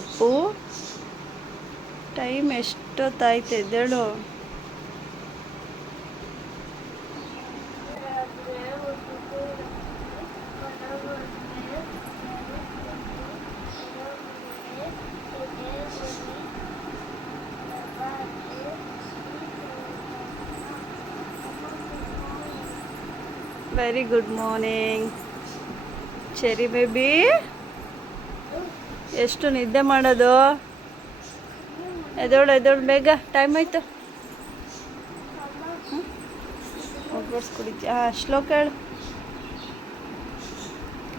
Appu time ಎಷ್ಟೊತ್ತಾಯ್ತು ಎದ್ದೇಳು very good morning Cherry baby ಎಷ್ಟು ನಿದ್ದೆ ಮಾಡೋದು? ಎದೋಳು ಎದೋಳು ಬೇಗ ಟೈಮ್ ಆಯಿತು. ಕುಡಿತೀಯ ಹಾಂ, ಶ್ಲೋಕ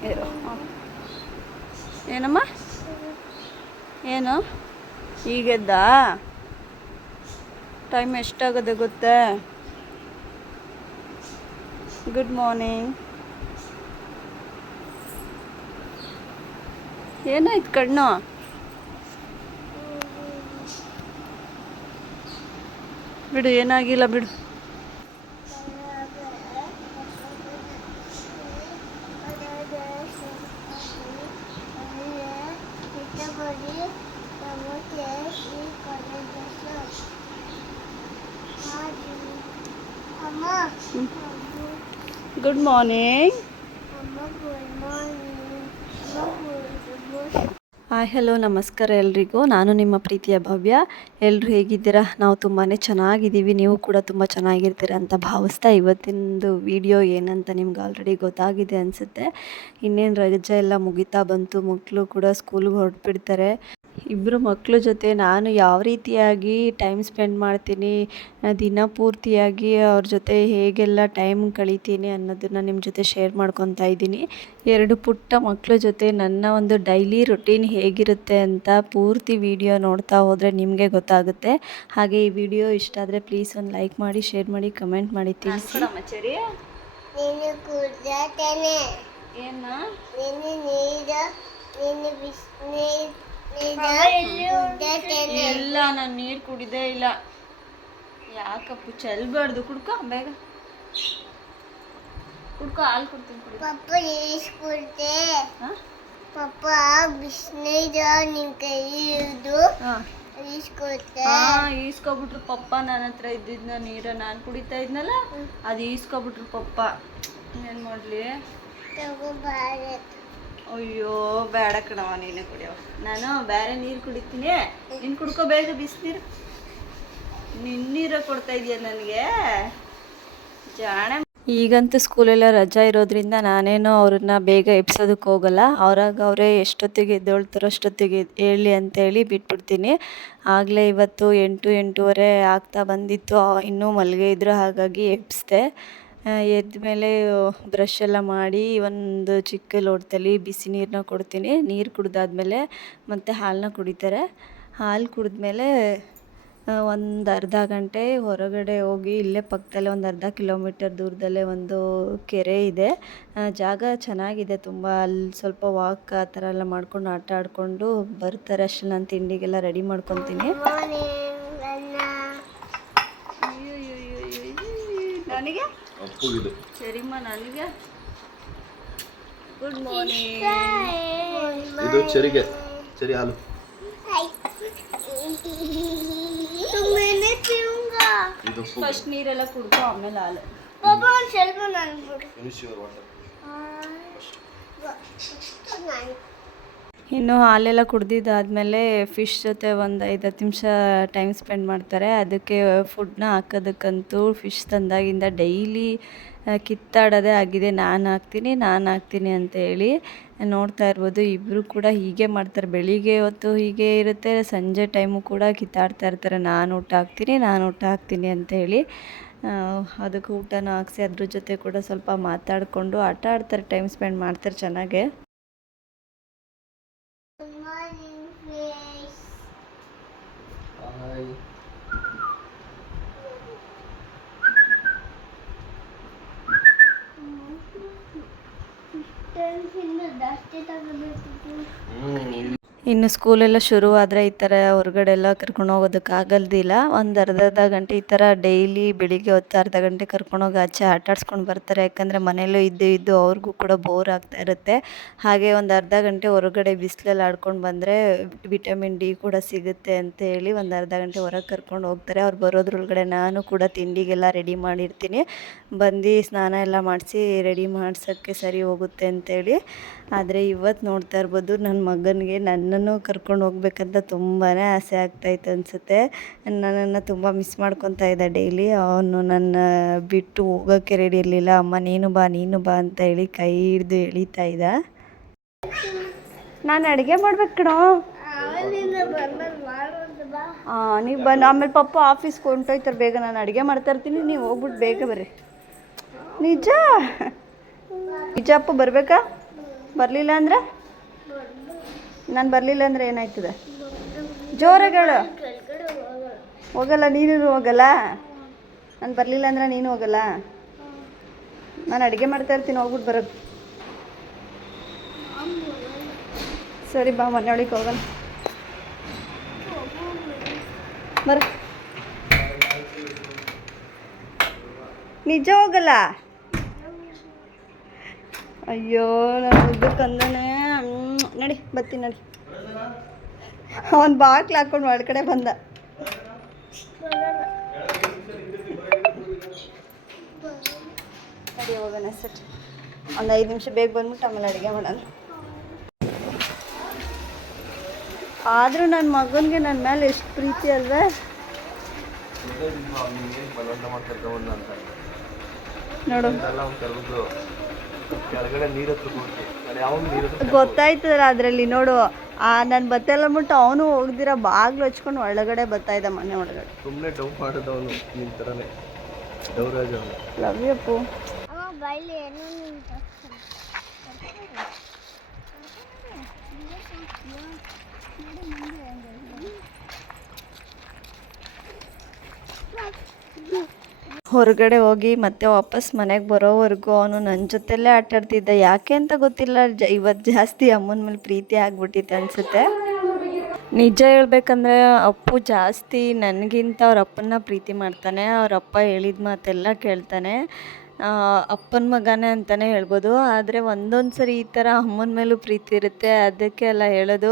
ಹೇಳು. ಏನಮ್ಮ? ಏನು? ಈಗೆದ್ದಾ? ಟೈಮ್ ಎಷ್ಟಾಗೋದು ಗೊತ್ತೆ? ಗುಡ್ ಮಾರ್ನಿಂಗ್ ಏನಾಯ್ತು ಕಣ್ಣು ಬಿಡು ಏನಾಗಿಲ್ಲ ಬಿಡು ಅಮ್ಮ ಗುಡ್ ಮಾರ್ನಿಂಗ್ ಅಮ್ಮ ಗುಡ್ ಮಾರ್ನಿಂಗ್ ಅಮ್ಮ ಗುಡ್ ಹಾಯ್ ಹಲೋ, ನಮಸ್ಕಾರ ಎಲ್ರಿಗೂ. ನಾನು ನಿಮ್ಮ ಪ್ರೀತಿಯ ಭವ್ಯ. ಎಲ್ಲರೂ ಹೇಗಿದ್ದೀರಾ? ನಾವು ತುಂಬಾ ಚೆನ್ನಾಗಿದ್ದೀವಿ. ನೀವು ಕೂಡ ತುಂಬ ಚೆನ್ನಾಗಿರ್ತೀರ ಅಂತ ಭಾವಿಸ್ತಾ ಇವತ್ತಿನದು ವಿಡಿಯೋ ಏನಂತ ನಿಮ್ಗೆ ಆಲ್ರೆಡಿ ಗೊತ್ತಾಗಿದೆ ಅನಿಸುತ್ತೆ. ಇನ್ನೇನು ರಜೆ ಎಲ್ಲ ಮುಗಿತಾ ಬಂತು. ಮಕ್ಕಳು ಕೂಡ ಸ್ಕೂಲ್ಗೆ ಹೊರಟ್ಬಿಡ್ತಾರೆ. ಇಬ್ಬರು ಮಕ್ಕಳ ಜೊತೆ ನಾನು ಯಾವ ರೀತಿಯಾಗಿ ಟೈಮ್ ಸ್ಪೆಂಡ್ ಮಾಡ್ತೀನಿ ದಿನ ಪೂರ್ತಿಯಾಗಿ ಅವ್ರ ಜೊತೆ ಹೇಗೆಲ್ಲ ಟೈಮ್ ಕಳಿತೀನಿ ಅನ್ನೋದನ್ನು ನಿಮ್ಮ ಜೊತೆ ಶೇರ್ ಮಾಡ್ಕೊತಾ ಇದ್ದೀನಿ. ಎರಡು ಪುಟ್ಟ ಮಕ್ಕಳ ಜೊತೆ ನನ್ನ ಒಂದು ಡೈಲಿ ರೊಟೀನ್ ಹೇಗಿರುತ್ತೆ ಅಂತ ಪೂರ್ತಿ ವಿಡಿಯೋ ನೋಡ್ತಾ ಹೋದರೆ ನಿಮಗೆ ಗೊತ್ತಾಗುತ್ತೆ. ಹಾಗೆ ಈ ವಿಡಿಯೋ ಇಷ್ಟ ಆದರೆ ಪ್ಲೀಸ್ ಒಂದು ಲೈಕ್ ಮಾಡಿ ಶೇರ್ ಮಾಡಿ ಕಮೆಂಟ್ ಮಾಡಿ ತಿಳಿಸಿ. ಏನು? ನೀರು ನೀನು ಬಿಸ್ ನೀರು. ಇಲ್ಲ ನಾನು ನೀರು ಕುಡಿದೇ ಇಲ್ಲ. ಯಾಕಪ್ಪ ಚೆಲ್ಬಾರ್ದು. ಕುಡ್ಕೊ ಬೇಗ. ಕುಡ್ಕೊ ಹಾಲು ಕೊಡ್ತೀನಿ ಕುಡಿ. ಪಪ್ಪ ಈಸ್ಕೊಡ್ತೆ ಹಾಂ? ಪಪ್ಪ ಬಿಸಿನೀರು ನಿನ್ ಕೈ ಹಿಡಿದು. ಈಸ್ಕೊಬಿಟ್ರು ಪಪ್ಪ ನನ್ನ ಹತ್ರ ಇದ್ದಿದ್ನ ನೀರ ನಾನು ಕುಡಿತಾ ಇದ್ನಲ್ಲ ಅದು ಈಸ್ಕೊಬಿಟ್ರು ಪಪ್ಪ. ಏನು ಮಾಡಲಿ? ತಗೋಬಾರೆ ಅಯ್ಯೋ, ಬೇಡ ಕಣವ ನೀನೇ ಕುಡಿಯವ ನಾನು ಬೇರೆ ನೀರು ಕುಡಿತೀನಿ. ನೀನು ಕುಡ್ಕೋ, ಬೇಗ ಬಿಸಿನೀರು. ನಿನ್ನೀರ ಕೊಡ್ತಾ ಇದೆಯಾ ನನಗೆ? ಜಾಣೆ. ಈಗಂತೂ ಸ್ಕೂಲೆಲ್ಲ ರಜಾ ಇರೋದ್ರಿಂದ ನಾನೇನೋ ಅವ್ರನ್ನ ಬೇಗ ಎಬ್ಸೋದಕ್ಕೆ ಹೋಗಲ್ಲ. ಅವ್ರಾಗ ಅವರೇ ಎಷ್ಟೊತ್ತಿಗೆ ಎದ್ದೇಳ್ತಾರೋ ಅಷ್ಟೊತ್ತಿಗೆ ಹೇಳಿ ಅಂತೇಳಿ ಬಿಟ್ಬಿಡ್ತೀನಿ. ಆಗಲೇ ಇವತ್ತು ಎಂಟು, ಎಂಟೂವರೆ ಆಗ್ತಾ ಬಂದಿತ್ತು. ಇನ್ನೂ ಮಲಗೆ ಇದ್ರು, ಹಾಗಾಗಿ ಎಬ್ಸಿದೆ. ಎದ್ದ ಮೇಲೆ ಬ್ರಷ್ ಎಲ್ಲ ಮಾಡಿ ಒಂದು ಚಿಕ್ಕ ಲೋಟದಲ್ಲಿ ಬಿಸಿ ನೀರನ್ನ ಕೊಡ್ತೀನಿ. ನೀರು ಕುಡ್ದಾದ್ಮೇಲೆ ಮತ್ತು ಹಾಲನ್ನ ಕುಡಿತಾರೆ. ಹಾಲು ಕುಡಿದ್ಮೇಲೆ ಒಂದು ಅರ್ಧ ಗಂಟೆ ಹೊರಗಡೆ ಹೋಗಿ ಇಲ್ಲೇ ಪಕ್ಕದಲ್ಲೇ ಒಂದು ಅರ್ಧ ಕಿಲೋಮೀಟರ್ ದೂರದಲ್ಲೇ ಒಂದು ಕೆರೆ ಇದೆ. ಜಾಗ ಚೆನ್ನಾಗಿದೆ ತುಂಬ. ಅಲ್ಲಿ ಸ್ವಲ್ಪ ವಾಕ್ ಆ ಥರ ಎಲ್ಲ ಮಾಡ್ಕೊಂಡು ಆಟ ಆಡಿಕೊಂಡು ಬರ್ತಾರೆ. ಅಷ್ಟು ನಾನು ತಿಂಡಿಗೆಲ್ಲ ರೆಡಿ ಮಾಡ್ಕೊತೀನಿ. ನನಗೆ ಅಪ್ಪಗಿದೆ ಚರಿಮ್ಮ ನನಗೆ ಗುಡ್ ಮಾರ್ನಿಂಗ್ ಇದು ಚರಿಗೆ ಚರಿ ಹಾಲು ಇದು ಫಸ್ಟ್ ನೀರೆಲ್ಲ ಕುಡ್ಕೊ ಆಮೇಲೆ ಹಾಲು ಪಾಪ ಒಂದು ಸ್ವಲ್ಪ ನಾನು ಬಿಡು ಫಿನಿಶ್ ಯುವರ್ ವಾಟರ್ ಇನ್ನು ಹಾಲೆಲ್ಲ ಕುಡ್ದಿದ್ದಾದಮೇಲೆ ಫಿಶ್ ಜೊತೆ ಒಂದು ಐದು ಹತ್ತು ನಿಮಿಷ ಟೈಮ್ ಸ್ಪೆಂಡ್ ಮಾಡ್ತಾರೆ. ಅದಕ್ಕೆ ಫುಡ್ನ ಹಾಕೋದಕ್ಕಂತೂ ಫಿಶ್ ತಂದಾಗಿಂದ ಡೈಲಿ ಕಿತ್ತಾಡೋದೇ ಆಗಿದೆ. ನಾನು ಹಾಕ್ತೀನಿ ನಾನು ಹಾಕ್ತೀನಿ ಅಂತ ಹೇಳಿ ನೋಡ್ತಾ ಇರ್ಬೋದು. ಇಬ್ಬರು ಕೂಡ ಹೀಗೆ ಮಾಡ್ತಾರೆ. ಬೆಳಿಗ್ಗೆ ಹೊತ್ತು ಹೀಗೆ ಇರುತ್ತೆ, ಸಂಜೆ ಟೈಮು ಕೂಡ ಕಿತ್ತಾಡ್ತಾ ಇರ್ತಾರೆ. ನಾನು ಊಟ ಹಾಕ್ತೀನಿ, ನಾನು ಊಟ ಹಾಕ್ತೀನಿ ಅಂತ ಹೇಳಿ ಅದಕ್ಕೆ ಊಟನ ಹಾಕ್ಸಿ ಅದ್ರ ಜೊತೆ ಕೂಡ ಸ್ವಲ್ಪ ಮಾತಾಡಿಕೊಂಡು ಆಟ ಆಡ್ತಾರೆ. ಟೈಮ್ ಸ್ಪೆಂಡ್ ಮಾಡ್ತಾರೆ ಚೆನ್ನಾಗೆ ಗುಡ್ ಮಾರ್ನಿಂಗ್ ಫೇಸ್ ಟೆನ್ಷನ್ ಜಾಸ್ತಿ ತಗೋಬೇಕು ಇನ್ನು ಸ್ಕೂಲೆಲ್ಲ ಶುರುವಾದರೆ ಈ ಥರ ಹೊರಗಡೆ ಎಲ್ಲ ಕರ್ಕೊಂಡು ಹೋಗೋದಕ್ಕಾಗಲ್ದಿಲ್ಲ ಒಂದು ಅರ್ಧ ಅರ್ಧ ಗಂಟೆ ಈ ಥರ ಡೈಲಿ ಬೆಳಿಗ್ಗೆ ಹೊತ್ತು ಅರ್ಧ ಗಂಟೆ ಕರ್ಕೊಂಡೋಗಿ ಆಚೆ ಆಟಾಡ್ಸ್ಕೊಂಡು ಬರ್ತಾರೆ. ಯಾಕಂದರೆ ಮನೆಯಲ್ಲೂ ಇದ್ದು ಇದ್ದು ಅವ್ರಿಗೂ ಕೂಡ ಬೋರ್ ಆಗ್ತಾ ಇರುತ್ತೆ. ಹಾಗೆ ಒಂದು ಅರ್ಧ ಗಂಟೆ ಹೊರಗಡೆ ಬಿಸಿಲಲ್ಲಿ ಆಡ್ಕೊಂಡು ಬಂದರೆ ವಿಟಮಿನ್ ಡಿ ಕೂಡ ಸಿಗುತ್ತೆ ಅಂತ ಹೇಳಿ ಒಂದು ಅರ್ಧ ಗಂಟೆ ಹೊರಗೆ ಕರ್ಕೊಂಡು ಹೋಗ್ತಾರೆ. ಅವ್ರು ಬರೋದ್ರೊಳಗಡೆ ನಾನು ಕೂಡ ತಿಂಡಿಗೆಲ್ಲ ರೆಡಿ ಮಾಡಿರ್ತೀನಿ. ಬಂದು ಸ್ನಾನ ಎಲ್ಲ ಮಾಡಿಸಿ ರೆಡಿ ಮಾಡ್ಸೋಕ್ಕೆ ಸರಿ ಹೋಗುತ್ತೆ ಅಂತೇಳಿ ಆದರೆ ಇವತ್ತು ನೋಡ್ತಾ ಇರ್ಬೋದು ನನ್ನ ಮಗನಿಗೆ ನನ್ನನ್ನು ಕರ್ಕೊಂಡು ಹೋಗ್ಬೇಕಂತ ತುಂಬಾ ಆಸೆ ಆಗ್ತಾಯಿತ್ತು ಅನಿಸುತ್ತೆ. ನನ್ನನ್ನು ತುಂಬ ಮಿಸ್ ಮಾಡ್ಕೊತಾ ಇದ್ದ ಡೈಲಿ ಅವನು ನನ್ನ ಬಿಟ್ಟು ಹೋಗೋಕ್ಕೆ ರೆಡಿ ಇರಲಿಲ್ಲ. ಅಮ್ಮ, ನೀನು ಬಾ ನೀನು ಬಾ ಅಂತ ಹೇಳಿ ಕೈ ಹಿಡಿದು ಎಳಿತಾ ಇದ್ದ. ನಾನು ಅಡುಗೆ ಮಾಡ್ಬೇಕು ಕಣೋ. ಹಾಂ ನೀವು ಬಂದು, ಆಮೇಲೆ ಪಪ್ಪ ಆಫೀಸ್ಗೆ ಹೊಂಟೋಯ್ತಾರೆ, ಬೇಗ ನಾನು ಅಡುಗೆ ಮಾಡ್ತಾ ಇರ್ತೀನಿ, ನೀವು ಹೋಗ್ಬಿಟ್ಟು ಬೇಗ ಬರ್ರಿ. ನಿಜ? ನಿಜ ಅಪ್ಪ, ಬರಬೇಕಾ? ಬರಲಿಲ್ಲ ಅಂದ್ರೆ? ನಾನು ಬರಲಿಲ್ಲ ಅಂದ್ರೆ ಏನಾಯ್ತದೆ? ಜೋರಗಳು. ಹೋಗಲ್ಲ, ನೀನು ಹೋಗಲ್ಲ? ನಾನು ಬರಲಿಲ್ಲ ಅಂದ್ರೆ ನೀನು ಹೋಗಲ್ಲ? ನಾನು ಅಡುಗೆ ಮಾಡ್ತಾ ಇರ್ತೀನಿ ಹೋಗ್ಬಿಟ್ಟು ಬರೋದು ಸರಿ ಬಾ ಮನೆ ಒಳಗೆ ಹೋಗೋಣ. ಬರ. ನಿಜ ಹೋಗಲ್ಲ? ಅಯ್ಯೋ, ನಾನು ಹೋಗ್ಬೇಕಂದ್ರೆ ನಡಿ ಬರ್ತೀನಿ ನಡಿ. ಅವನು ಬಾಕ್ಲು ಹಾಕೊಂಡು ಒಳಗಡೆ ಬಂದ. ಸರಿ ಹೋಗೋಣ ಸರ್. ಒಂದು ಐದು ನಿಮಿಷ ಬೇಗ ಬಂದ್ಬಿಟ್ಟು ಆಮೇಲೆ ಅಡುಗೆ ಮಾಡೋಣ. ಆದರೂ ನನ್ನ ಮಗನಿಗೆ ನನ್ನ ಮೇಲೆ ಎಷ್ಟು ಪ್ರೀತಿ ಅಲ್ವೇ. ನೋಡು. ಕೆಳಗಡೆ ನೀರು ಗೊತ್ತಾಯ್ತದಲ್ಲ ಅದರಲ್ಲಿ ನೋಡು. ಆ ನನ್ನ ಬತ್ತೆಲ್ಲ ಮುಟ್ಟು ಅವನು ಹೋಗ್ದಿರ ಬಾಗ್ಲು ಹಚ್ಕೊಂಡು ಒಳಗಡೆ ಬರ್ತಾ ಇದ್ದ ಮನೆ ಒಳಗಡೆ. ಸುಮ್ಮನೆ ಡೌ ಮಾಡಿದವನು ನಿನ್ನ ಥರನೇ ಡೌರಾಜ್ ಅವನು. Love you Appu. ಅಮ್ಮ ಬೈಲಿ ಏನೋ ನಿಂತ ಹೊರಗಡೆ ಹೋಗಿ ಮತ್ತೆ ವಾಪಸ್ ಮನೆಗೆ ಬರೋವರೆಗೂ ಅವನು ನನ್ನ ಜೊತೆಲೇ ಆಟ ಆಡ್ತಿದ್ದ ಯಾಕೆ ಅಂತ ಗೊತ್ತಿಲ್ಲ. ಜ ಇವತ್ತು ಜಾಸ್ತಿ ಅಮ್ಮನ ಮೇಲೆ ಪ್ರೀತಿ ಆಗ್ಬಿಟ್ಟಿತ್ತು ಅನಿಸುತ್ತೆ. ನಿಜ ಹೇಳ್ಬೇಕಂದ್ರೆ ಅಪ್ಪು ಜಾಸ್ತಿ ನನಗಿಂತ ಅವ್ರ ಅಪ್ಪನ ಪ್ರೀತಿ ಮಾಡ್ತಾನೆ. ಅವ್ರ ಅಪ್ಪ ಹೇಳಿದ ಮಾತೆಲ್ಲ ಕೇಳ್ತಾನೆ. ಅಪ್ಪನ ಮಗನೇ ಅಂತಲೇ ಹೇಳ್ಬೋದು. ಆದರೆ ಒಂದೊಂದು ಸರಿ ಈ ಥರ ಅಮ್ಮನ ಮೇಲೂ ಪ್ರೀತಿ ಇರುತ್ತೆ. ಅದಕ್ಕೆ ಎಲ್ಲ ಹೇಳೋದು,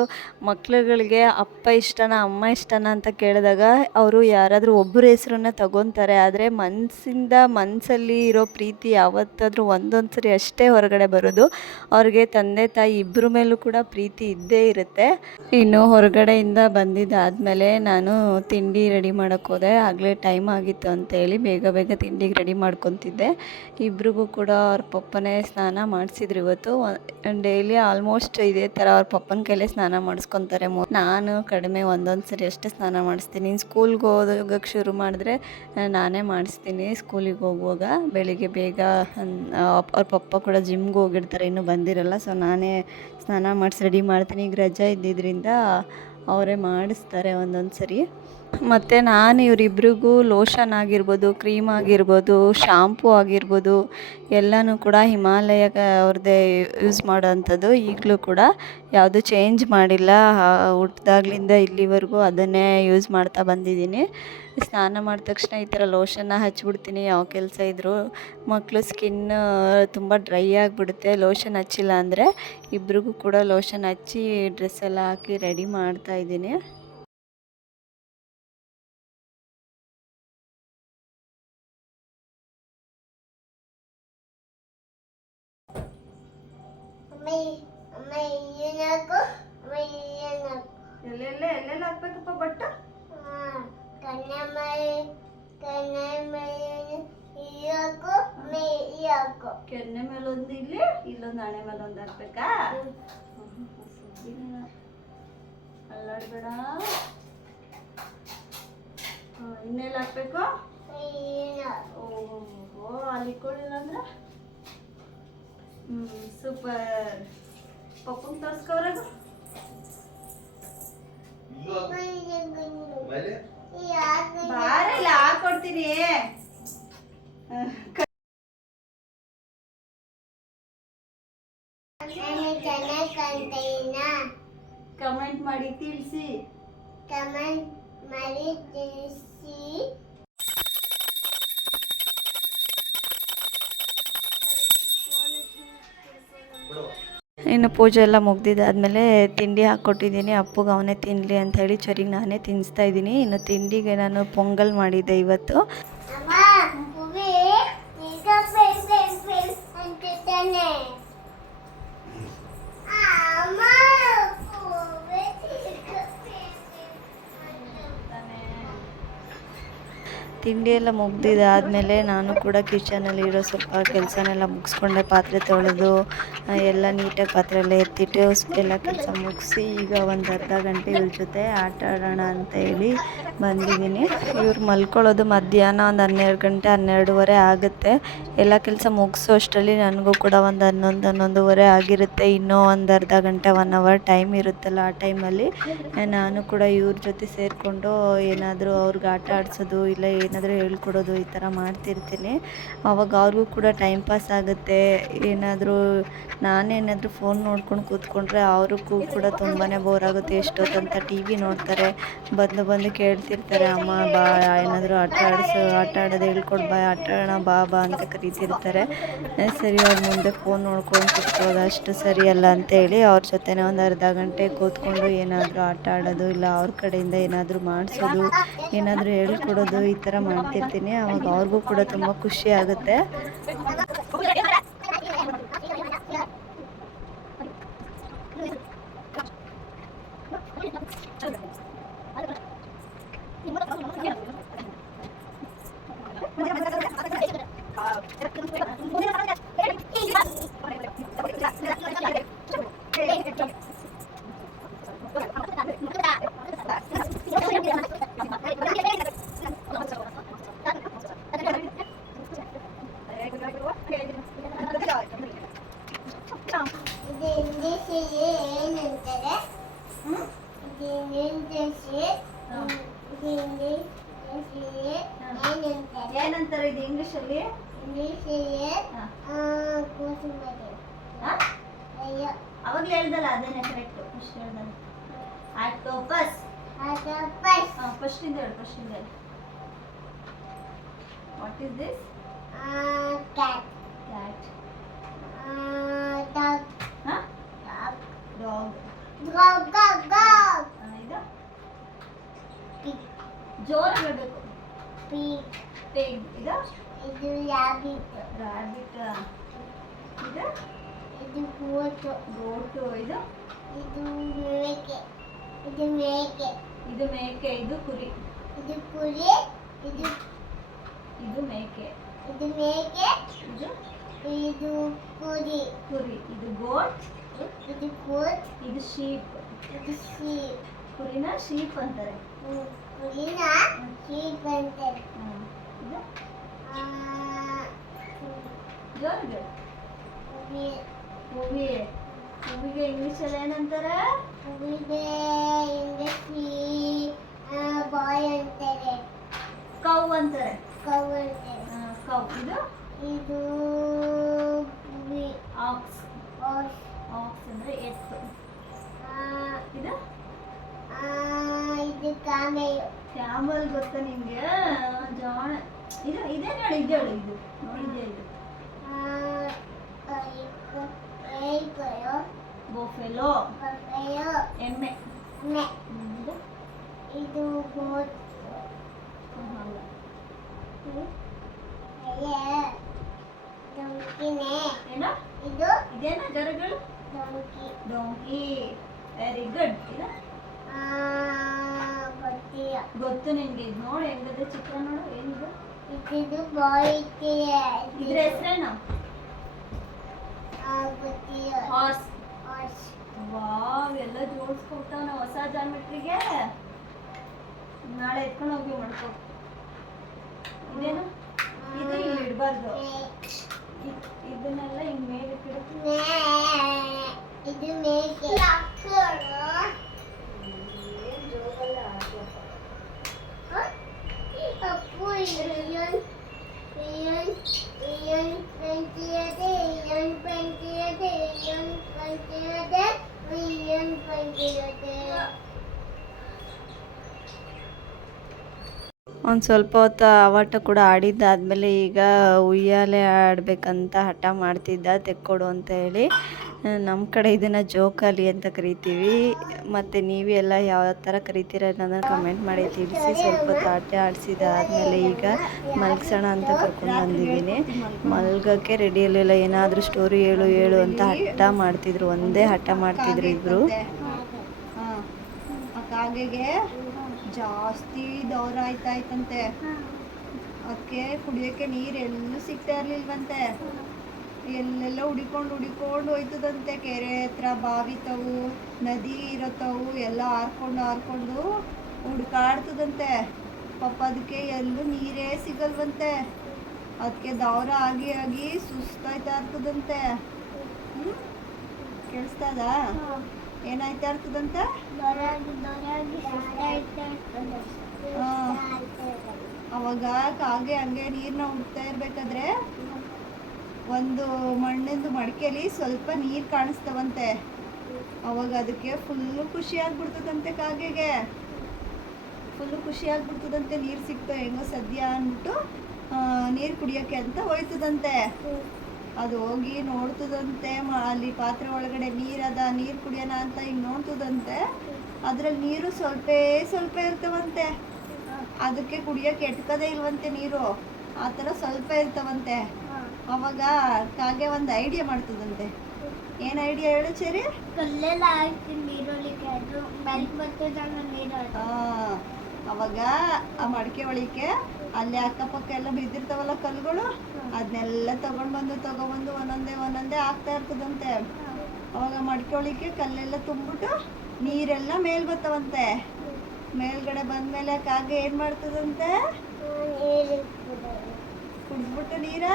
ಮಕ್ಳುಗಳಿಗೆ ಅಪ್ಪ ಇಷ್ಟನ, ಅಮ್ಮ ಇಷ್ಟನ ಅಂತ ಕೇಳಿದಾಗ ಅವರು ಯಾರಾದರೂ ಒಬ್ಬರ ಹೆಸ್ರನ್ನ ತಗೊತಾರೆ. ಆದರೆ ಮನಸ್ಸಿಂದ ಮನಸ್ಸಲ್ಲಿ ಇರೋ ಪ್ರೀತಿ ಯಾವತ್ತಾದರೂ ಒಂದೊಂದು ಸರಿ ಅಷ್ಟೇ ಹೊರಗಡೆ ಬರೋದು. ಅವ್ರಿಗೆ ತಂದೆ, ತಾಯಿ ಇಬ್ಬರ ಮೇಲೂ ಕೂಡ ಪ್ರೀತಿ ಇದ್ದೇ ಇರುತ್ತೆ. ಇನ್ನು ಹೊರಗಡೆಯಿಂದ ಬಂದಿದ್ದಾದಮೇಲೆ ನಾನು ತಿಂಡಿ ರೆಡಿ ಮಾಡೋಕ್ಕೋದೆ ಆಗಲೇ ಟೈಮ್ ಆಗಿತ್ತು ಅಂತೇಳಿ ಬೇಗ ಬೇಗ ತಿಂಡಿಗೆ ರೆಡಿ ಮಾಡ್ಕೊತಿದ್ದೆ. ಇಬ್ರಿಗೂ ಕೂಡ ಅವ್ರ ಪಪ್ಪನೇ ಸ್ನಾನ ಮಾಡಿಸಿದ್ರು ಇವತ್ತು. ಡೈಲಿ ಆಲ್ಮೋಸ್ಟ್ ಇದೇ ಥರ ಅವ್ರ ಪಪ್ಪನ ಕೈಲೇ ಸ್ನಾನ ಮಾಡಿಸ್ಕೊತಾರೆ. ನಾನು ಕಡಿಮೆ ಒಂದೊಂದು ಸರಿ ಅಷ್ಟೇ ಸ್ನಾನ ಮಾಡಿಸ್ತೀನಿ. ಸ್ಕೂಲ್ಗೆ ಹೋಗೋಕ್ಕೆ ಶುರು ಮಾಡಿದ್ರೆ ನಾನೇ ಮಾಡಿಸ್ತೀನಿ ಸ್ಕೂಲಿಗೆ ಹೋಗುವಾಗ. ಬೆಳಿಗ್ಗೆ ಬೇಗ ಅವ್ರ ಪಪ್ಪ ಕೂಡ ಜಿಮ್ಗೆ ಹೋಗಿರ್ತಾರೆ. ಇನ್ನೂ ಬಂದಿರಲ್ಲ ಸೊ ನಾನೇ ಸ್ನಾನ ಮಾಡಿಸಿ ರೆಡಿ ಮಾಡ್ತೀನಿ. ಈಗ ರಜಾ ಇದ್ದಿದ್ದರಿಂದ ಅವರೇ ಮಾಡಿಸ್ತಾರೆ ಒಂದೊಂದು ಸರಿ. ಮತ್ತು ನಾನು ಇವರಿಬ್ರಿಗೂ ಲೋಷನ್ ಆಗಿರ್ಬೋದು, ಕ್ರೀಮ್ ಆಗಿರ್ಬೋದು, ಶಾಂಪೂ ಆಗಿರ್ಬೋದು, ಎಲ್ಲನೂ ಕೂಡ ಹಿಮಾಲಯ ಅವ್ರದ್ದೇ ಯೂಸ್ ಮಾಡೋವಂಥದ್ದು ಈಗಲೂ ಕೂಡ ಯಾವುದು ಚೇಂಜ್ ಮಾಡಿಲ್ಲ. ಹುಟ್ಟಿದಾಗ್ಲಿಂದ ಇಲ್ಲಿವರೆಗೂ ಅದನ್ನೇ ಯೂಸ್ ಮಾಡ್ತಾ ಬಂದಿದ್ದೀನಿ. ಸ್ನಾನ ಮಾಡಿದ ತಕ್ಷಣ ಈ ಥರ ಲೋಷನ್ನ ಹಚ್ಚಿಬಿಡ್ತೀನಿ ಯಾವ ಕೆಲಸ ಇದ್ದರೂ ಮಕ್ಕಳು ಸ್ಕಿನ್ ತುಂಬ ಡ್ರೈ ಆಗಿಬಿಡುತ್ತೆ. ಲೋಷನ್ ಹಚ್ಚಿಲ್ಲ ಅಂದರೆ ಇಬ್ರಿಗೂ ಕೂಡ ಲೋಷನ್ ಹಚ್ಚಿ ಡ್ರೆಸ್ಸೆಲ್ಲ ಹಾಕಿ ರೆಡಿ ಮಾಡ್ತಾ ಎಲ್ಲೆಲ್ಲ ಎಲ್ಲೆಲ್ಲ ಹಾಕ್ಬೇಕಪ್ಪ ಬಟ್ಟ ಕೆನ್ನೆ ಮೇಲೊಂದು ಇಲ್ಲಿ ಇಲ್ಲೊಂದು ಹಣೆ ಮೇಲೆ ಒಂದು ಹಾಕ್ಬೇಕಾ ಅಲ್ಲಾಡ್ಬೇಡ ಇನ್ನೆಲ್ಲ ಹಾಕ್ಬೇಕು? ಏನಾಕು ಓ ಅಲ್ಲಿ ಕೊಡಿಲ್ಲ ಅಂದ್ರೆ? ಸೂಪರ್ ಪಪ್ಪಂಗೆ ತೋರಿಸ್ಕೋರಾಗ ಪೂಜೆ ಎಲ್ಲ ಮುಗ್ದಿದ್ದಾದಮೇಲೆ ತಿಂಡಿ ಹಾಕ್ಕೊಟ್ಟಿದ್ದೀನಿ. ಅಪ್ಪಗೆ ಅವನೇ ತಿನ್ನಲಿ ಅಂತ ಹೇಳಿ, ಚರಿಗೆ ನಾನೇ ತಿನ್ನಿಸ್ತಾ ಇದ್ದೀನಿ. ಇನ್ನು ತಿಂಡಿಗೆ ನಾನು ಪೊಂಗಲ್ ಮಾಡಿದ್ದೆ ಇವತ್ತು. ತಿಂಡಿ ಎಲ್ಲ ಮುಗ್ದಿದ್ದಾದಮೇಲೆ ನಾನು ಕೂಡ ಕಿಚನಲ್ಲಿ ಇರೋ ಸ್ವಲ್ಪ ಕೆಲಸನೆಲ್ಲ ಮುಗಿಸ್ಕೊಂಡೆ, ಪಾತ್ರೆ ತೊಳೆದು ಎಲ್ಲ ನೀಟಾಗಿ ಪಾತ್ರೆ ಎಲ್ಲ ಎತ್ತಿಟ್ಟು ಎಲ್ಲ ಕೆಲಸ ಮುಗಿಸಿ ಈಗ ಒಂದು ಅರ್ಧ ಗಂಟೆ ಇವ್ರ ಜೊತೆ ಆಟ ಆಡೋಣ ಅಂತ ಹೇಳಿ ಬಂದಿದ್ದೀನಿ. ಇವ್ರು ಮಲ್ಕೊಳ್ಳೋದು ಮಧ್ಯಾಹ್ನ ಒಂದು ಹನ್ನೆರಡು ಗಂಟೆ, ಹನ್ನೆರಡುವರೆ ಆಗುತ್ತೆ. ಎಲ್ಲ ಕೆಲಸ ಮುಗಿಸೋ ಅಷ್ಟರಲ್ಲಿ ನನಗೂ ಕೂಡ ಒಂದು ಹನ್ನೊಂದು, ಹನ್ನೊಂದುವರೆ ಆಗಿರುತ್ತೆ. ಇನ್ನೂ ಒಂದು ಅರ್ಧ ಗಂಟೆ ಒನ್ ಅವರ್ ಟೈಮ್ ಇರುತ್ತಲ್ಲ ಆ ಟೈಮಲ್ಲಿ ನಾನು ಕೂಡ ಇವ್ರ ಜೊತೆ ಸೇರಿಕೊಂಡು ಏನಾದರೂ ಅವ್ರಿಗೆ ಆಟ ಆಡಿಸೋದು ಇಲ್ಲ ಏನಾದರೂ ಹೇಳ್ಕೊಡೋದು ಈ ಥರ ಮಾಡ್ತಿರ್ತೀನಿ. ಅವಾಗ ಅವ್ರಿಗೂ ಕೂಡ ಟೈಮ್ ಪಾಸ್ ಆಗುತ್ತೆ. ಏನಾದರೂ ನಾನೇನಾದರೂ ಫೋನ್ ನೋಡ್ಕೊಂಡು ಕೂತ್ಕೊಂಡ್ರೆ ಅವ್ರಿಗೂ ಕೂಡ ತುಂಬಾ ಬೋರ್ ಆಗುತ್ತೆ. ಎಷ್ಟೊತ್ತಂತ ಟಿ ವಿ ನೋಡ್ತಾರೆ. ಬಂದು ಬಂದು ಕೇಳ್ತಿರ್ತಾರೆ, ಅಮ್ಮ, ಬಾ, ಏನಾದರೂ ಆಟ ಆಡಿಸು, ಆಟ ಆಡೋದು ಹೇಳ್ಕೊಡ್ ಬಾ, ಆಟ ಆಡೋಣ, ಬಾ ಬಾ, ಅಂತ ಕರೀತಿರ್ತಾರೆ. ಸರಿ, ಅವ್ರ ಮುಂದೆ ಫೋನ್ ನೋಡ್ಕೊಂಡು ಕೂತ್ಕೊಳ್ಳೋದು ಅಷ್ಟು ಸರಿ ಅಲ್ಲ ಅಂತೇಳಿ ಅವ್ರ ಜೊತೆನೇ ಒಂದು ಅರ್ಧ ಗಂಟೆ ಕೂತ್ಕೊಂಡು ಏನಾದರೂ ಆಟ ಆಡೋದು ಇಲ್ಲ, ಅವ್ರ ಕಡೆಯಿಂದ ಏನಾದರೂ ಮಾಡಿಸೋದು, ಏನಾದರೂ ಹೇಳ್ಕೊಡೋದು ಈ ಥರ ಮಾಡ್ತಿರ್ತೀನಿ. ಅವಾಗ ಅವ್ರಿಗೂ ಕೂಡ ತುಂಬ ಖುಷಿ ಆಗುತ್ತೆ ಇದು ಇಂಗ್ಲೀಷಲ್ಲಿ ಏನಂತಾರೆ ಇದು ಇಂಗ್ಲೀಷಲ್ಲಿ ಇದು ಇಂಗ್ಲೀಷಲ್ಲಿ ಏನಂತಾರೆ ಏನಂತಾರೆ ಇದು ಇಂಗ್ಲೀಷಲ್ಲಿ ಇಂಗ್ಲೀಷಲ್ಲಿ ಕೂಸುಂಬರಿ ಅಯ್ಯೋ ಅವಾಗಲೇ ಹೇಳ್ದಲ್ಲ ಅದೇನೆ ಕರೆಕ್ಟು ಫಸ್ಟ್ ಹೇಳ್ದಲ್ಲ ಆಕ್ಟೋಪಸ್ ಆಟೋಪಸ್ ಫಸ್ಟಿಂದ ಹೇಳು ಫಸ್ಟಿಂದ ಹೇಳು what is this cat cat dog ಹಾಂ ಡಾಗ್ ಡಾಗ್ ಗಾಗ್ ಗಾಗ್ ಗಾಗ್ ಇದು ಪಿಗ್ ಜೋರ್ ಹೇಳಬೇಕು ಪಿಗ್ ಪೇಗ್ ಇದು ಇದು ರ್ಯಾಬಿಟ್ ರಾಬಿಟ್ ಇದು ಇದು ಗೋಟು ಗೋಟು ಇದು ಇದು ಮೇಕೆ ಇದು ಮೇಕೆ ಇದು ಮೇಕೆ ಇದು ಕುರಿ. ಇದು ಕುರಿ ಇದು ಇದು ಮೇಕೆ. ಇದು ಮೇಕೆ ಇದು ಇದು ಕುರಿ. ಕುರಿ. ಇದು ಗೋಟ್. ಇದು ಕೋಟ್ ಇದು ಶೀಪ್ ಇದು ಶೀಪ್ ಕುರಿನ ಶೀಪ್ ಅಂತಾರೆ. ಕುರಿನ ಶೀಪ್ ಅಂತಾರೆ. ಹ್ಮ್. ಇದು? ಆ, ಜೋರ್ಗೆ ಕುರಿ ಹೂವಿ ಹೂವಿಗೆ. ಇಂಗ್ಲೀಷಲ್ಲಿ ಏನಂತಾರೆ? ಕುರಿಗೆ ಇಂಗ್ಲಿಷಿ ಬಾಯ್ ಅಂತಾರೆ. ಕೌ ಅಂತಾರೆ. ಕೌ ಅಂತಾರೆ. ಹ್ಮ್, ಕೌ. ಇದು? ಇದು ಆಕ್ಸ್ ಆಕ್ಸ್ ಆಕ್ಸ್ ಅಂದ್ರೆ ಎತ್ತು ಇದು? ಇದು ಕಾಮೆಯು ಕ್ಯಾಮಲ್ ಗೊತ್ತಾ ನಿಮ್ಗೆ ಜಾಣ. ಇದು ಇದೇ ನೋಡಿ ಇದು ಹೇಳು ಇದು. ನೋಡಿದ್ದೆ ಇದು ಬೊಫೆಲೋ. ಎಮ್ಮೆ. ಇದು? ಏನು? ಇದು ಇದೇನ ಗರಗಳು ಡೊಂಕಿ ವೆರಿ ಗುಡ್ ಇದು ಗೊತ್ತು ನಿನ್ಗೆ ಇದು ನೋಡಿ ಹೆಂಗಿದೆ ಚಿತ್ರ ನೋಡು ಏನಿದು? ಇದು ಬಾಯ್ ಇದ್ರ ಹೆಸರೇನು? ಹಾರ್ಸ್ ವಾವ್ ಎಲ್ಲ ಜೋಡಿಸ್ಕೊಡ್ತಾವನ ಹೊಸ ಜಾಮೆಟ್ರಿಗೆ ನಾಳೆ ಎತ್ಕೊಂಡು ಹೋಗಿ ಮಾಡ್ಕೊ. ಇದೇನು? ಇದು ಇಲ್ಲಿ ಇಡಬಾರ್ದು. ಇದನ್ನೆಲ್ಲ ಹಿಂಗ್ ಮೇಲೆ ಇಡು ಇದು ಮೇಕೆ Appu Ian Ian Ian ಪಂಚಿಯದೆ Ian ಪಂಚಿಯದೆ Ian ಪಂಚಿಯದೆ Ian ಪಂಚಿಯದೆ ಒಂದು ಸ್ವಲ್ಪ ಹೊತ್ತು ಆವಾಟ ಕೂಡ ಆಡಿದ್ದಾದಮೇಲೆ ಈಗ ಉಯ್ಯಾಲೆ ಆಡಬೇಕಂತ ಹಠ ಮಾಡ್ತಿದ್ದ, ತೆಕ್ಕೊಡು ಅಂತ ಹೇಳಿ. ನಮ್ಮ ಕಡೆ ಇದನ್ನು ಜೋಕಾಲಿ ಅಂತ ಕರಿತೀವಿ. ಮತ್ತು ನೀವೆಲ್ಲ ಯಾವ ಥರ ಕರಿತೀರ ಅನ್ನೋದನ್ನು ಕಮೆಂಟ್ ಮಾಡಿ ತಿಳಿಸಿ. ಸ್ವಲ್ಪ ಹೊತ್ತು ಆಟ ಆಡಿಸಿದಾದ್ಮೇಲೆ ಈಗ ಮಲ್ಗ್ಸೋಣ ಅಂತ ಕರ್ಕೊಂಡು ಬಂದಿದ್ದೀನಿ. ಮಲ್ಗೋಕ್ಕೆ ರೆಡಿ ಇರಲಿಲ್ಲ ಏನಾದರೂ ಸ್ಟೋರಿ ಹೇಳು ಹೇಳು ಅಂತ ಹಠ ಮಾಡ್ತಿದ್ರು. ಒಂದೇ ಹಠ ಮಾಡ್ತಿದ್ರು ಇಬ್ಬರು ಜಾಸ್ತಿ ದೌರ ಆಯ್ತಾಯ್ತಂತೆ. ಅದಕ್ಕೆ ಕುಡಿಯೋಕ್ಕೆ ನೀರು ಎಲ್ಲೂ ಸಿಗ್ತಾ ಇರ್ಲಿಲ್ವಂತೆ. ಎಲ್ಲೆಲ್ಲ ಹುಡಿಕೊಂಡು ಹುಡಿಕೊಂಡು ಹೋಯ್ತದಂತೆ ಕೆರೆ ಹತ್ರ, ಬಾವಿ ತವು, ನದಿ ಇರತ್ತವು ಎಲ್ಲ ಹಾರ್ಕೊಂಡು ಹಾರ್ಕೊಂಡು ಹುಡ್ಕಾಡ್ತದಂತೆ. ಪಾಪ ಅದಕ್ಕೆ ಎಲ್ಲೂ ನೀರೇ ಸಿಗಲ್ವಂತೆ. ಅದಕ್ಕೆ ದೌರ ಆಗಿ ಆಗಿ ಸುಸ್ತಾಯ್ತಾ ಇರ್ತದಂತೆ. ಹ್ಞೂ ಕೇಳಿಸ್ತದ ಏನಾಯ್ತಾ ಇರ್ತದಂತ. ಅವಾಗ ಕಾಗೆ ಹಂಗೆ ನೀರನ್ನ ಹುಡ್ತಾ ಇರ್ಬೇಕಾದ್ರೆ ಒಂದು ಮಣ್ಣಿಂದು ಮಡಿಕೆಲಿ ಸ್ವಲ್ಪ ನೀರು ಕಾಣಿಸ್ತವಂತೆ. ಅವಾಗ ಅದಕ್ಕೆ ಫುಲ್ಲು ಖುಷಿ ಆಗ್ಬಿಡ್ತದಂತೆ ಕಾಗೆಗೆ. ಫುಲ್ಲು ಖುಷಿ ಆಗ್ಬಿಡ್ತದಂತೆ ನೀರು ಸಿಕ್ತು ಹೆಂಗೋ ಸದ್ಯ ಅಂದ್ಬಿಟ್ಟು ನೀರು ಕುಡಿಯೋಕ್ಕೆ ಅಂತ ಹೋಯ್ತದಂತೆ. ಅದು ಹೋಗಿ ನೋಡ್ತದಂತೆ ಅಲ್ಲಿ ಪಾತ್ರೆ ಒಳಗಡೆ ನೀರದ ನೀರು ಕುಡಿಯೋಣ ಅಂತ ಹಿಂಗೆ ನೋಡ್ತದಂತೆ. ಅದ್ರಲ್ಲಿ ನೀರು ಸ್ವಲ್ಪ ಸ್ವಲ್ಪ ಇರ್ತವಂತೆ. ಅದಕ್ಕೆ ಕುಡಿಯೋಕೆ ಎಟ್ಕದೇ ಇಲ್ವಂತೆ ನೀರು. ಆ ಥರ ಸ್ವಲ್ಪ ಇರ್ತವಂತೆ. ಅವಾಗ ಕಾಗೆ ಒಂದು ಐಡಿಯಾ ಮಾಡ್ತದಂತೆ. ಏನು ಐಡಿಯಾ ಹೇಳು ಚೇರಿ? ಕಲ್ಲೆಲ್ಲ ನೀರೊಳಗೆ ಅದು ನೀರು ಅವಾಗ ಆ ಮಡಿಕೆ ಒಳಿಕೆ ಅಲ್ಲಿ ಅಕ್ಕಪಕ್ಕ ಎಲ್ಲ ಬಿದ್ದಿರ್ತಾವಲ್ಲ ಕಲ್ಲುಗಳು? ಅದನ್ನೆಲ್ಲ ತಗೊಂಡ್ ಬಂದು, ತಗೊಬಂದು ಒಂದೊಂದೇ ಒಂದೊಂದೇ ಆಗ್ತಾ ಇರ್ತದಂತೆ. ಅವಾಗ ಮಡ್ಕೊಳಿಕ್ಕೆ ಕಲ್ಲೆಲ್ಲ ತುಂಬಿಟ್ಟು ನೀರೆಲ್ಲ ಮೇಲ್ ಬರ್ತಾವಂತೆ. ಮೇಲ್ಗಡೆ ಬಂದ್ಮೇಲೆ ಕಾಗೆ ಏನ್ ಮಾಡ್ತದಂತೆ? ಕುಡ್ಬಿಟ್ಟು ನೀರ?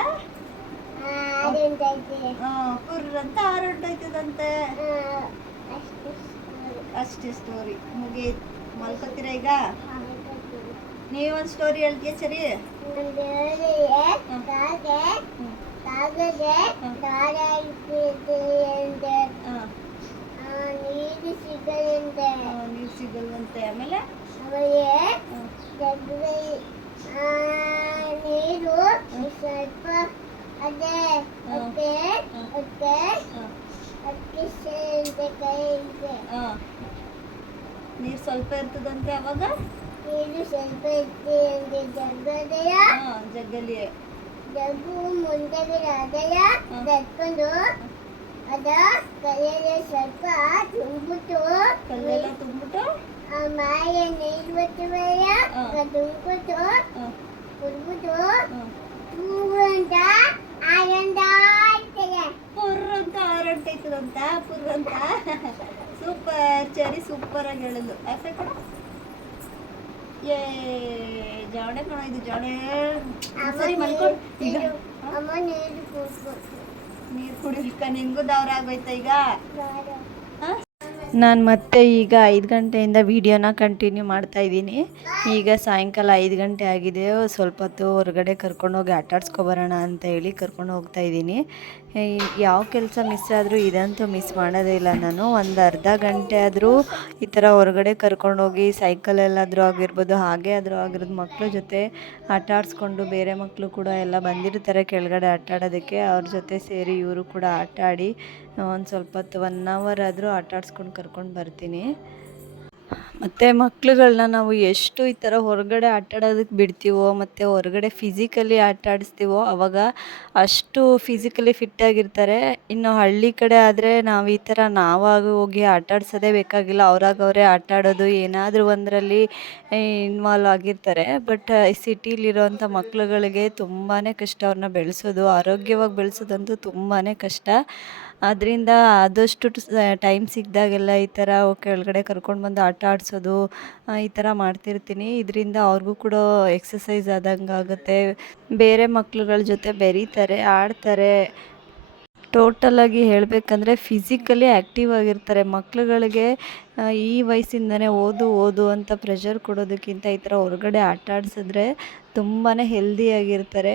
ಕುರ್ರಂತ ಅಂತ ಅಷ್ಟು ಸ್ಟೋರಿ ಮುಗೀತು. ಮಲ್ಕೋತೀರ ಈಗ? ನೀವೊಂದು ಸ್ಟೋರಿ ಹೇಳ್ತೀಯ ಸರಿ? ನೀರು ಸಿಗದಂತೆ ನೀರು ಸಿಗಲ್ವಂತೆ. ಆಮೇಲೆ? ಅವರಿಗೆ ನೀರು ಸ್ವಲ್ಪ ಅದೇ ಅದಕ್ಕೆ ಅದಕ್ಕೆ ಅದಕ್ಕೆ ಸೇರಿದೆ ಇದೆ ನೀರು ಸ್ವಲ್ಪ ಇರ್ತದಂತೆ ಅವಾಗ? ನೀರು ಸ್ವಲ್ಪ ಇತ್ತು ಅಂತೆ ಜಗ್ಗದೆಯ ಹಾಂ ಜಗ್ಗಲ್ಲಿ ಜಗ್ಗು ಮುಂದೆ ಅದೆಯ ತೆಕ್ಕೊಂಡು ಅದ ಕೈಯಲ್ಲಿ ಸ್ವಲ್ಪ ತುಂಬಿಟ್ಟು ಕಲ್ಲೆಲ್ಲ ತುಂಬಿಟ್ಟು ಆ ಮಾಯ ನೀರು ಬರ್ತವಲ್ಲ ಹಾ. ತುಂಬಿಟ್ಟು ಹಾಂ ಕುಡ್ಬಿಟ್ಟು ಹಾಂ ತೂಗು ಅಂತ ಆನಂದ ಆಗ್ತದೆ ಪುರ್ರ್ ಅಂತ ಹಾರೊಟ್ಟೈತದಂತ ಪುರ್ರ್ ಅಂತ ಸೂಪರ್ ಚರಿ ಸೂಪರ್ ಆಗಿ ಹೇಳಿದ್ಲು ಯಾಕೆ ಕಣ ಏ ಕಣ ಇದು ಜಾವಣೆ ಸರಿ ಮಲ್ಕೊ ಈಗ ನೀರು ಕುಡಿಲಿಕ್ಕ ನಿನ್ಗೂ ದವ್ರ ಆಗೋಯ್ತಾ ಈಗ? ದಾರ ನಾನು ಮತ್ತೆ ಈಗ ಐದು ಗಂಟೆಯಿಂದ ವೀಡಿಯೋನ ಕಂಟಿನ್ಯೂ ಮಾಡ್ತಾ ಇದ್ದೀನಿ. ಈಗ ಸಾಯಂಕಾಲ ಐದು ಗಂಟೆ ಆಗಿದೆ. ಸ್ವಲ್ಪ ಹೊತ್ತು ಹೊರಗಡೆ ಕರ್ಕೊಂಡೋಗಿ ಆಟಾಡ್ಸ್ಕೊಬರೋಣ ಅಂತ ಹೇಳಿ ಕರ್ಕೊಂಡು ಹೋಗ್ತಾ ಇದ್ದೀನಿ. ಯಾವ ಕೆಲಸ ಮಿಸ್ ಆದರೂ ಇದಂತೂ ಮಿಸ್ ಮಾಡೋದೇ ಇಲ್ಲ ನಾನು. ಒಂದು ಅರ್ಧ ಗಂಟೆ ಆದರೂ ಈ ಥರ ಹೊರಗಡೆ ಕರ್ಕೊಂಡೋಗಿ ಸೈಕಲಲ್ಲಾದರೂ ಆಗಿರ್ಬೋದು, ಹಾಗೆ ಆದರೂ ಆಗಿರೋದು ಮಕ್ಕಳ ಜೊತೆ ಆಟ ಆಡಿಸ್ಕೊಂಡು ಬೇರೆ ಮಕ್ಕಳು ಕೂಡ ಎಲ್ಲ ಬಂದಿರ್ತಾರೆ ಕೆಳಗಡೆ ಆಟ ಆಡೋದಕ್ಕೆ. ಅವ್ರ ಜೊತೆ ಸೇರಿ ಇವರು ಕೂಡ ಆಟ ಆಡಿ ಒಂದು ಸ್ವಲ್ಪ ಹೊತ್ತು ಒನ್ ಅವರ್ ಆದರೂ ಆಟ ಆಡಿಸ್ಕೊಂಡು ಕರ್ಕೊಂಡು ಬರ್ತೀನಿ. ಮತ್ತು ಮಕ್ಳುಗಳನ್ನ ನಾವು ಎಷ್ಟು ಈ ಥರ ಹೊರಗಡೆ ಆಟ ಆಡೋದಕ್ಕೆ ಬಿಡ್ತೀವೋ, ಮತ್ತು ಹೊರಗಡೆ ಫಿಸಿಕಲಿ ಆಟ ಆಡಿಸ್ತೀವೋ, ಅವಾಗ ಅಷ್ಟು ಫಿಸಿಕಲಿ ಫಿಟ್ಟಾಗಿರ್ತಾರೆ ಇನ್ನು ಹಳ್ಳಿ ಕಡೆ ಆದರೆ ನಾವು ಈ ಥರ ನಾವಾಗಿ ಹೋಗಿ ಆಟ ಆಡ್ಸೋದೇ ಬೇಕಾಗಿಲ್ಲ. ಅವ್ರಾಗ ಅವರೇ ಆಟ ಏನಾದರೂ ಒಂದರಲ್ಲಿ ಇನ್ವಾಲ್ವ್ ಆಗಿರ್ತಾರೆ. ಬಟ್ ಸಿಟೀಲಿರೋಂಥ ಮಕ್ಳುಗಳಿಗೆ ತುಂಬಾ ಕಷ್ಟ ಅವ್ರನ್ನ ಬೆಳೆಸೋದು, ಆರೋಗ್ಯವಾಗಿ ಬೆಳೆಸೋದಂತೂ ತುಂಬಾ ಕಷ್ಟ. ಅದರಿಂದ ಆದಷ್ಟು ಟೈಮ್ ಸಿಕ್ಕಿದಾಗೆಲ್ಲ ಈ ಥರ ಕೆಳಗಡೆ ಕರ್ಕೊಂಡು ಬಂದು ಆಟ ಆಡಿಸೋದು ಈ ಥರ ಮಾಡ್ತಿರ್ತೀನಿ. ಇದರಿಂದ ಅವ್ರಿಗೂ ಕೂಡ ಎಕ್ಸಸೈಸ್ ಆದಂಗೆ ಆಗುತ್ತೆ. ಬೇರೆ ಮಕ್ಳುಗಳ ಜೊತೆ ಬೆರೀತಾರೆ, ಆಡ್ತಾರೆ. ಟೋಟಲಾಗಿ ಹೇಳಬೇಕಂದ್ರೆ ಫಿಸಿಕಲಿ ಆ್ಯಕ್ಟಿವ್ ಆಗಿರ್ತಾರೆ. ಮಕ್ಳುಗಳಿಗೆ ಈ ವಯಸ್ಸಿಂದನೇ ಓದು ಓದು ಅಂತ ಪ್ರೆಷರ್ ಕೊಡೋದಕ್ಕಿಂತ ಈ ಥರ ಹೊರಗಡೆ ಆಟ ಆಡಿಸಿದ್ರೆ ತುಂಬಾ ಹೆಲ್ದಿಯಾಗಿರ್ತಾರೆ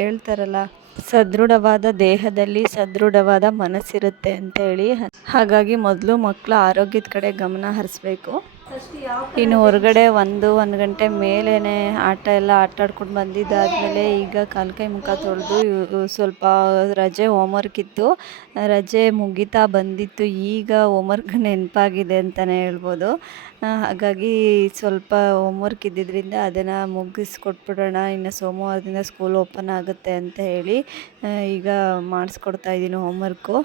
ಹೇಳ್ತಾರಲ್ಲ ಸದೃಢವಾದ ದೇಹದಲ್ಲಿ ಸದೃಢವಾದ ಮನಸ್ಸಿರುತ್ತೆ ಅಂತ ಹೇಳಿ ಹಾಗಾಗಿ ಮೊದಲು ಮಕ್ಕಳ ಆರೋಗ್ಯದ ಕಡೆ ಗಮನ ಹರಿಸ್ಬೇಕು. ಇನ್ನು ಹೊರಗಡೆ ಒಂದು ಒಂದು ಗಂಟೆ ಮೇಲೇ ಆಟ ಎಲ್ಲ ಆಟ ಆಡ್ಕೊಂಡು ಬಂದಿದ್ದಾದಮೇಲೆ ಈಗ ಕಾಲು ಕೈ ಮುಖ ತೊಳೆದು ಸ್ವಲ್ಪ ರಜೆ ಹೋಮ್ವರ್ಕ್ ಇತ್ತು. ರಜೆ ಮುಗಿತಾ ಬಂದಿತ್ತು. ಈಗ ಹೋಮ್ವರ್ಕ್ ನೆನಪಾಗಿದೆ ಅಂತಲೇ ಹೇಳ್ಬೋದು. ಹಾಗಾಗಿ ಸ್ವಲ್ಪ ಹೋಮ್ವರ್ಕ್ ಇದ್ದಿದ್ದರಿಂದ ಅದನ್ನು ಮುಗಿಸ್ಕೊಟ್ಬಿಡೋಣ. ಇನ್ನು ಸೋಮವಾರದಿಂದ ಸ್ಕೂಲ್ ಓಪನ್ ಆಗುತ್ತೆ ಅಂತ ಹೇಳಿ ಈಗ ಮಾಡಿಸ್ಕೊಡ್ತಾ ಇದ್ದೀನಿ ಹೋಮ್ವರ್ಕು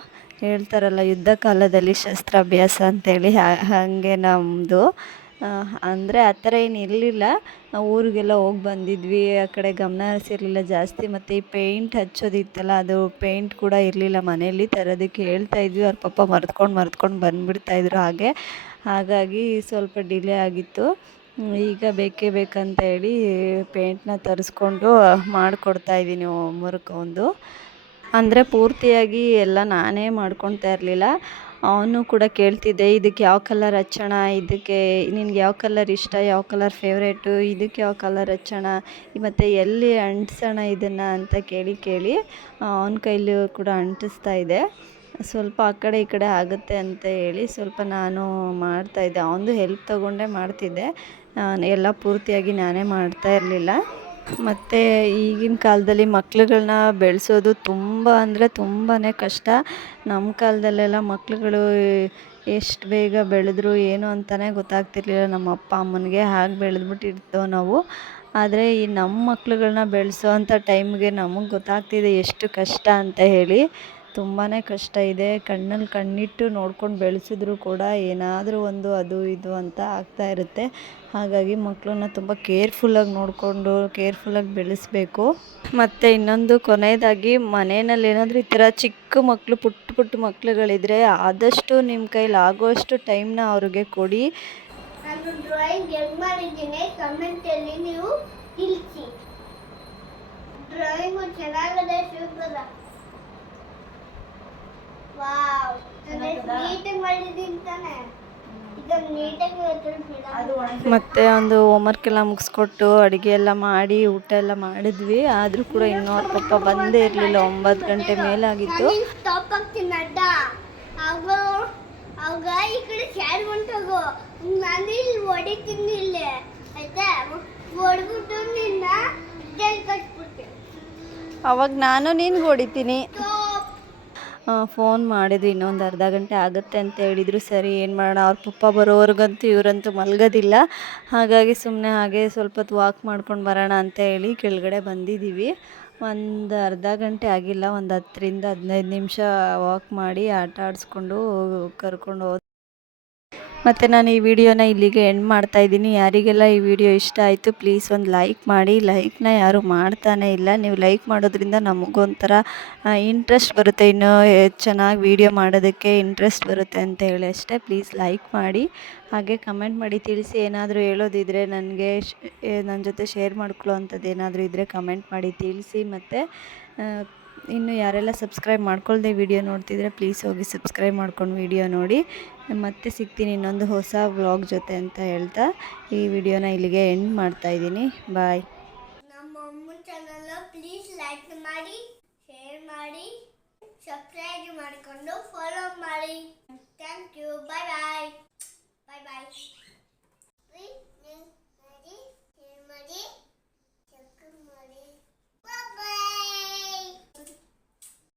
ಹೇಳ್ತಾರಲ್ಲ ಯುದ್ಧ ಕಾಲದಲ್ಲಿ ಶಸ್ತ್ರಾಭ್ಯಾಸ ಅಂತೇಳಿ ಹಾಗೆ ನಮ್ಮದು ಅಂದರೆ ಆ ಥರ ಏನು ಇರಲಿಲ್ಲ. ಊರಿಗೆಲ್ಲ ಹೋಗಿ ಬಂದಿದ್ವಿ, ಆ ಕಡೆ ಗಮನ ಹರಿಸಿರಲಿಲ್ಲ ಜಾಸ್ತಿ. ಮತ್ತು ಈ ಪೇಂಟ್ ಹಚ್ಚೋದಿತ್ತಲ್ಲ, ಅದು ಪೇಂಟ್ ಕೂಡ ಇರಲಿಲ್ಲ ಮನೆಯಲ್ಲಿ. ತರೋದಕ್ಕೆ ಹೇಳ್ತಾ ಇದ್ವಿ, ಅವ್ರ ಪಾಪ ಮರೆತ್ಕೊಂಡು ಮರೆತ್ಕೊಂಡು ಬಂದುಬಿಡ್ತಾಯಿದ್ರು ಹಾಗೆ. ಹಾಗಾಗಿ ಸ್ವಲ್ಪ ಡಿಲೇ ಆಗಿತ್ತು. ಈಗ ಬೇಕೇ ಬೇಕಂತ ಹೇಳಿ ಪೇಂಟ್ನ ತರಿಸ್ಕೊಂಡು ಮಾಡಿಕೊಡ್ತಾಯಿದ್ದೀನಿ ಹೋಮ್ವರ್ಕ್ ಒಂದು. ಅಂದರೆ ಪೂರ್ತಿಯಾಗಿ ಎಲ್ಲ ನಾನೇ ಮಾಡ್ಕೊಳ್ತಾ ಇರಲಿಲ್ಲ. ಅವನು ಕೂಡ ಕೇಳ್ತಿದ್ದೆ, ಇದಕ್ಕೆ ಯಾವ ಕಲರ್ ಹಚ್ಚೋಣ? ಇದಕ್ಕೆ ನಿನಗೆ ಯಾವ ಕಲರ್ ಇಷ್ಟ? ಯಾವ ಕಲರ್ ಫೇವ್ರೇಟು ಇದಕ್ಕೆ ಯಾವ ಕಲರ್ ಹಚ್ಚೋಣ? ಮತ್ತು ಎಲ್ಲಿ ಅಂಟಿಸೋಣ ಇದನ್ನು? ಅಂತ ಕೇಳಿ ಕೇಳಿ, ಅವನ ಕೈಲೂ ಕೂಡ ಅಂಟಿಸ್ತಾ ಇದೆ ಸ್ವಲ್ಪ ಆ ಕಡೆ ಈ ಕಡೆ ಆಗುತ್ತೆ ಅಂತ ಹೇಳಿ ಸ್ವಲ್ಪ ನಾನು ಮಾಡ್ತಾಯಿದ್ದೆ ಅವನದು ಹೆಲ್ಪ್ ತೊಗೊಂಡೇ ಮಾಡ್ತಿದ್ದೆ. ಎಲ್ಲ ಪೂರ್ತಿಯಾಗಿ ನಾನೇ ಮಾಡ್ತಾ ಇರಲಿಲ್ಲ. ಮತ್ತು ಈಗಿನ ಕಾಲದಲ್ಲಿ ಮಕ್ಳುಗಳನ್ನ ಬೆಳೆಸೋದು ತುಂಬ ಅಂದರೆ ತುಂಬಾ ಕಷ್ಟ. ನಮ್ಮ ಕಾಲದಲ್ಲೆಲ್ಲ ಮಕ್ಳುಗಳು ಎಷ್ಟು ಬೇಗ ಬೆಳೆದ್ರು ಏನು ಅಂತಲೇ ಗೊತ್ತಾಗ್ತಿರ್ಲಿಲ್ಲ. ನಮ್ಮ ಅಪ್ಪ ಅಮ್ಮನಿಗೆ ಹಾಗೆ ಬೆಳೆದ್ಬಿಟ್ಟಿರ್ತೇವೆ ನಾವು. ಆದರೆ ಈ ನಮ್ಮ ಮಕ್ಳುಗಳನ್ನ ಬೆಳೆಸೋ ಅಂಥ ಟೈಮ್ಗೆ ನಮಗೆ ಗೊತ್ತಾಗ್ತಿದೆ ಎಷ್ಟು ಕಷ್ಟ ಅಂತ ಹೇಳಿ. ತುಂಬಾ ಕಷ್ಟ ಇದೆ. ಕಣ್ಣಲ್ಲಿ ಕಣ್ಣಿಟ್ಟು ನೋಡ್ಕೊಂಡು ಬೆಳೆಸಿದ್ರು ಕೂಡ ಏನಾದರೂ ಒಂದು ಅದು ಇದು ಅಂತ ಆಗ್ತಾ ಇರುತ್ತೆ. ಹಾಗಾಗಿ ಮಕ್ಕಳನ್ನ ತುಂಬ ಕೇರ್ಫುಲ್ಲಾಗಿ ನೋಡಿಕೊಂಡು ಕೇರ್ಫುಲ್ಲಾಗಿ ಬೆಳೆಸಬೇಕು. ಮತ್ತು ಇನ್ನೊಂದು ಕೊನೆಯದಾಗಿ ಮನೆಯಲ್ಲಿ ಏನಾದರೂ ಈ ಥರ ಚಿಕ್ಕ ಮಕ್ಕಳು ಪುಟ್ಟ ಪುಟ್ಟ ಮಕ್ಕಳುಗಳಿದ್ರೆ ಆದಷ್ಟು ನಿಮ್ಮ ಕೈಲಿ ಆಗುವಷ್ಟು ಟೈಮ್ನ ಅವ್ರಿಗೆ ಕೊಡಿ. ನಾನು ಡ್ರಾಯಿಂಗ್ ಹೆಂಗ್ ಮಾಡಿದ್ದೀನಿ ಕಮೆಂಟಲ್ಲಿ ನೀವು ತಿಳಿಸಿ. ಡ್ರಾಯಿಂಗು ಚೆನ್ನಾಗಿದೆ ಸೂಪರ್ ವಾವ್ ನೀಟಾಗಿ ತಾನೆ ಮತ್ತು ಒಂದು ಹೋಮ್ವರ್ಕ್ ಎಲ್ಲ ಮುಗಿಸ್ಕೊಟ್ಟು ಅಡುಗೆ ಎಲ್ಲ ಮಾಡಿ ಊಟ ಎಲ್ಲ ಮಾಡಿದ್ವಿ. ಆದರೂ ಕೂಡ ಇನ್ನೂ ಅವ್ರ ಪಪ್ಪ ಬಂದೇ ಇರಲಿಲ್ಲ. ಒಂಬತ್ತು ಗಂಟೆ ಮೇಲಾಗಿತ್ತು. ಆಗಿತ್ತು ಸ್ಟಾಪ್ ಆಗ್ತೀನಿ ಅಡ್ಡ. ಆಗ ಆಗ ಈ ಕಡೆ ಸ್ಯಾಡ್ ಹೊಂಟೋಗು ನಾನು ಇಲ್ಲಿ ಹೊಡಿತೀನಿ ಇಲ್ಲೇ. ಆಯ್ತಾ? ಹೊಡ್ಬಿಟ್ಟು ನಿನ್ನ ಜೈಲ್ ಕಟ್ಬಿಡ್ತೀನಿ. ಅವಾಗ ನಾನು ನೀನು ಹೊಡಿತೀನಿ. ಫೋನ್ ಮಾಡಿದ್ವಿ ಇನ್ನೊಂದು ಅರ್ಧ ಗಂಟೆ ಆಗುತ್ತೆ ಅಂತ ಹೇಳಿದರು. ಸರಿ, ಏನು ಮಾಡೋಣ? ಅವ್ರ ಪಪ್ಪ ಬರೋವರೆಗಂತೂ ಇವರಂತೂ ಮಲಗೋದಿಲ್ಲ. ಹಾಗಾಗಿ ಸುಮ್ಮನೆ ಹಾಗೆ ಸ್ವಲ್ಪ ಹೊತ್ತು ವಾಕ್ ಮಾಡ್ಕೊಂಡು ಬರೋಣ ಅಂತ ಹೇಳಿ ಕೆಳಗಡೆ ಬಂದಿದ್ದೀವಿ. ಒಂದು ಅರ್ಧ ಗಂಟೆ ಆಗಿಲ್ಲ, ಒಂದು ಹತ್ತರಿಂದ ಹದಿನೈದು ನಿಮಿಷ ವಾಕ್ ಮಾಡಿ ಆಟ ಆಡಿಸ್ಕೊಂಡು ಕರ್ಕೊಂಡು ಹೋದ್ ಮತ್ತು ನಾನು ಈ ವಿಡಿಯೋನ ಇಲ್ಲಿಗೆ ಎಂಡ್ ಮಾಡ್ತಾ ಇದ್ದೀನಿ. ಯಾರಿಗೆಲ್ಲ ಈ ವಿಡಿಯೋ ಇಷ್ಟ ಆಯಿತು ಪ್ಲೀಸ್ ಒಂದು ಲೈಕ್ ಮಾಡಿ. ಲೈಕ್ನ ಯಾರು ಮಾಡ್ತಾನೇ ಇಲ್ಲ. ನೀವು ಲೈಕ್ ಮಾಡೋದ್ರಿಂದ ನಮಗೊಂಥರ ಇಂಟ್ರೆಸ್ಟ್ ಬರುತ್ತೆ. ಇನ್ನೂ ಚೆನ್ನಾಗಿ ವಿಡಿಯೋ ಮಾಡೋದಕ್ಕೆ ಇಂಟ್ರೆಸ್ಟ್ ಬರುತ್ತೆ ಅಂತ ಹೇಳಿ ಅಷ್ಟೇ. ಪ್ಲೀಸ್ ಲೈಕ್ ಮಾಡಿ. ಹಾಗೆ ಕಮೆಂಟ್ ಮಾಡಿ. ತಿಳಿಸಿ ಏನಾದರೂ ಹೇಳೋದಿದ್ರೆ ನನಗೆ ನನ್ನ ಜೊತೆ ಶೇರ್ ಮಾಡ್ಕೊಳ್ಳೋ ಅಂಥದ್ದು ಏನಾದರೂ ಇದ್ದರೆ ಕಮೆಂಟ್ ಮಾಡಿ. ತಿಳಿಸಿ ಮತ್ತು ಇನ್ನು ಯಾರೆಲ್ಲ ಸಬ್ಸ್ಕ್ರೈಬ್ ಮಾಡ್ಕೊಳ್ದೆ ವಿಡಿಯೋ ನೋಡ್ತಿದ್ರೆ ಪ್ಲೀಸ್ ಹೋಗಿ ಸಬ್ಸ್ಕ್ರೈಬ್ ಮಾಡ್ಕೊಂಡು ವಿಡಿಯೋ ನೋಡಿ. ಮತ್ತೆ ಸಿಗ್ತೀನಿ ಇನ್ನೊಂದು ಹೊಸ ವ್ಲಾಗ್ ಜೊತೆ ಅಂತ ಹೇಳ್ತಾ ಈ ವಿಡಿಯೋನ ಇಲ್ಲಿಗೆ ಎಂಡ್ ಮಾಡ್ತಾ ಇದ್ದೀನಿ. ಬಾಯ್ ನಮ್ಮ ಅಮ್ಮನ ಚಾನಲ್ ಪ್ಲೀಸ್ ಲೈಕ್ ಮಾಡಿ ಶೇರ್ ಮಾಡಿ ಸಬ್ಸ್ಕ್ರೈಬ್ ಮಾಡಿಕೊಂಡು ಫಾಲೋ ಮಾಡಿ. Thank you bye bye bye bye please like ಮಾಡಿ ಶೇರ್ ಮಾಡಿ.